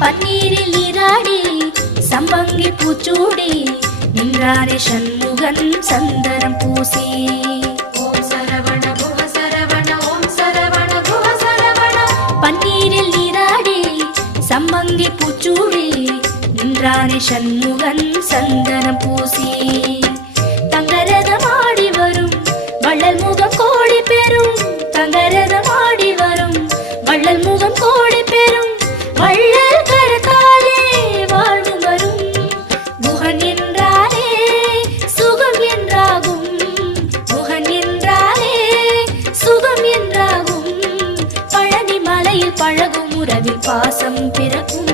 பன்னீரில் நீராடி சம்பங்கி பூச்சூடி நின்றாரே சண்முகன் சந்தனம் பூசி. ஓம் சரவண குஹ சரவண ஓம் சரவண குஹ சரவண. பன்னீரில் நீராடி சம்பங்கி பூச்சூடி நின்றாரே சண்முகன் சந்தனம் பூசி. தங்கரதமாடி வரும் வள்ளல் முகம் கோடி பெறும். தங்கரதமாடி வரும் வள்ளல் முகம் கோடி பெறும். வள்ளல் கரத்தாலே வாழ்வு வரும். குஹன் என்றாலே சுகம் என்றாகும். குஹன் என்றாலே சுகம் என்றாகும். பழனி மலையில் பழகும் உறவில் பாசம் பிறக்கும்.